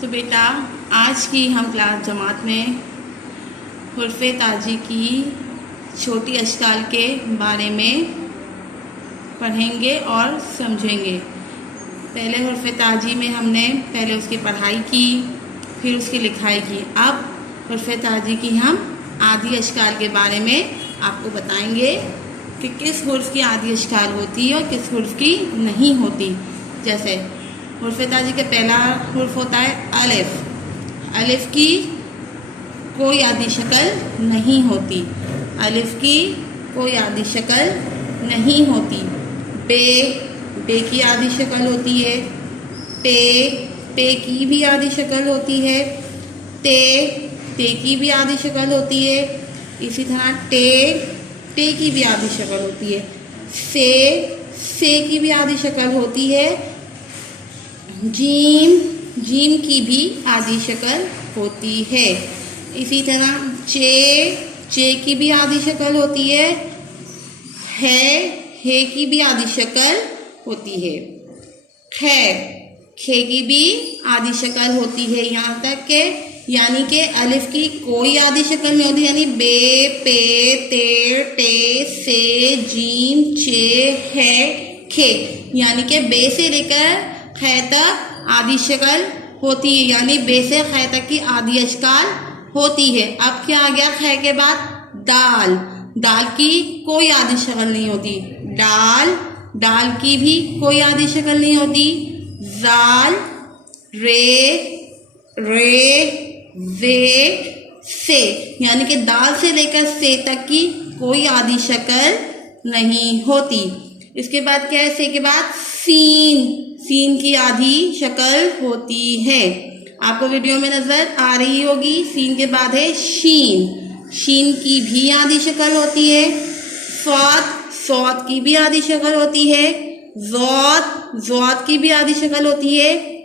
तो बेटा आज की हम क्लास जमात में हुर्फ़ ताजी की छोटी अशकाल के बारे में पढ़ेंगे और समझेंगे। पहले हुर्फ़ ताजी में हमने पहले उसकी पढ़ाई की, फिर उसकी लिखाई की। अब हुर्फ़ ताजी की हम आधी अशकाल के बारे में आपको बताएंगे कि किस हुर्फ़ की आधी अशकाल होती है और किस हुर्फ़ की नहीं होती। जैसे हुर्फ़ ताजी का पहला हुर्फ़ होता है अलिफ। अलिफ की कोई आधी शक्ल नहीं होती। अलिफ की कोई आधी शक्ल नहीं होती। बे, बे की आधी शक्ल होती है। पे की भी आधी शक्ल होती है। ते की भी आधी शक्ल होती है। इसी तरह टे की भी आधी शक्ल होती है। से की भी आधी शक्ल होती है। जीम की भी आधी शक्ल होती है। इसी तरह चे की भी आधी शक्ल होती है। है की भी आधी शक्ल होती है। खे की भी आधी शक्ल होती है। यहाँ तक के यानी कि अलिफ की कोई आधी शक्ल नहीं होती, यानी बे, पे, ते, से, जीम, चे, है, खे, यानी कि बे से लेकर खे तक आधी शक्ल होती है, यानी बे से खे तक की आधी अशकाल होती है। अब क्या आ गया खे के बाद? दाल की कोई आधी शक्ल नहीं होती। दाल की भी कोई आधी शक्ल नहीं होती। जाल, रे, जे, से, यानी कि दाल से लेकर से तक की कोई आधी शक्ल नहीं होती। इसके बाद क्या है? से के बाद सीन की आधी शक्ल होती है। आपको वीडियो में नजर आ रही होगी। सीन के बाद है शीन की भी आधी शक्ल होती है। स्वाद की भी आधी शक्ल होती है। ज़ौद की भी आधी शक्ल होती है।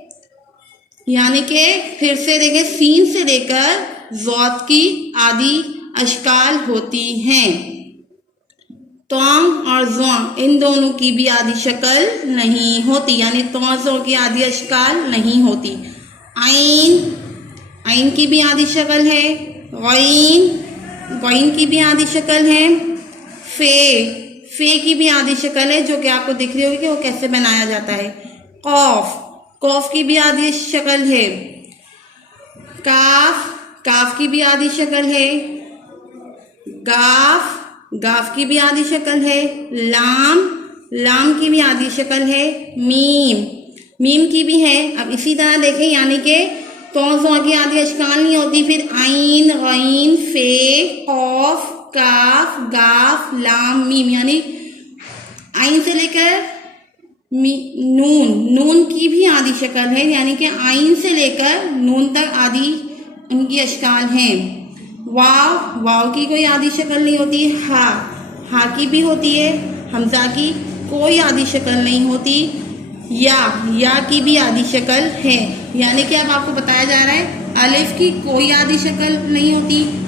यानी कि फिर से देखें, सीन से लेकर ज़ौद की आधी अशकाल होती हैं। तोंग और ज़ों, इन दोनों की भी आधी शक्ल नहीं होती, यानी तों की आधी अशकाल नहीं होती। आइन की भी आधी शक्ल है। गईन की भी आधी शक्ल है। फे की भी आधी शक्ल है, जो कि आपको दिख रही होगी कि वो कैसे बनाया जाता है। कौफ की भी आधी शक्ल है। काफ की भी आधी शक्ल है। गाफ की भी आधी शक्ल है। लाम की भी आधी शक्ल है। मीम की भी है। अब इसी तरह देखें, यानी कि तों की आधी अशकाल नहीं होती। फिर आइन, गईन, फे, कौफ, काफ, गाफ, लाम, मीम, यानी आइन से लेकर नून की भी आधी शक्ल है, यानी कि आइन से लेकर नून तक आधी इनकी अशकाल हैं। वाव की कोई आधी शक्ल नहीं होती। हा की भी होती है। हमजा की कोई आधी शक्ल नहीं होती। या की भी आधी शक्ल है, यानी कि अब आपको बताया जा रहा है अलिफ की कोई आधी शक्ल नहीं होती।